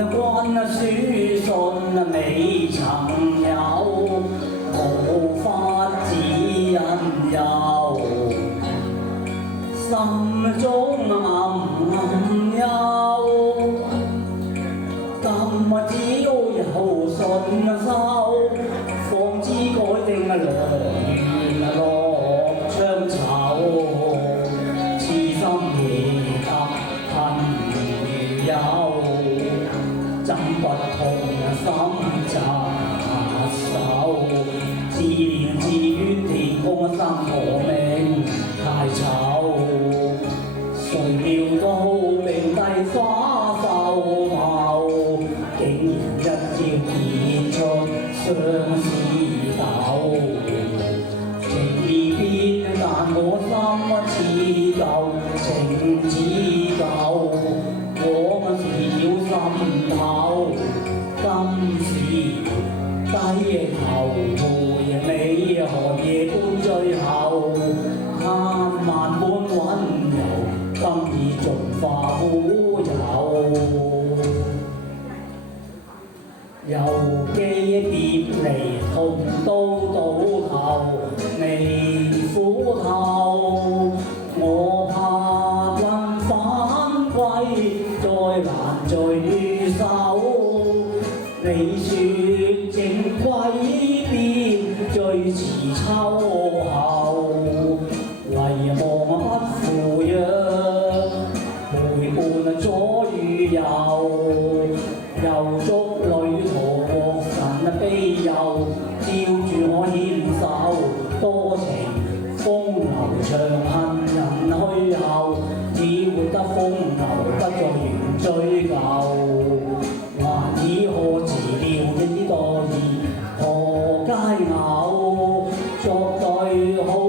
關書信未曾有，無法指引誘，心中暗憂。今只要有信收，方知改定良緣落窗醜。痴心夜得恨如有，怎不痛心扎手？自憐自怨天公生我命太醜，誰料到命帝花秀後，竟然一朝結出相思鬥。情已變，但我心似舊，情似舊，往事繞心頭。今時低頭回味寒夜般最後，貪萬般溫柔，今已盡化烏有。猶記別離痛都到頭，未苦透。我怕困返歸，再難聚首。你說正歸邊，最遲秋後，遺忘不負約，陪伴左與右。遊足旅途獲神庇佑，照住我牽手，多情風流長恨人去後，只活得風流，不再緣追究。還以何辭料幾多意，何解偶，作對好。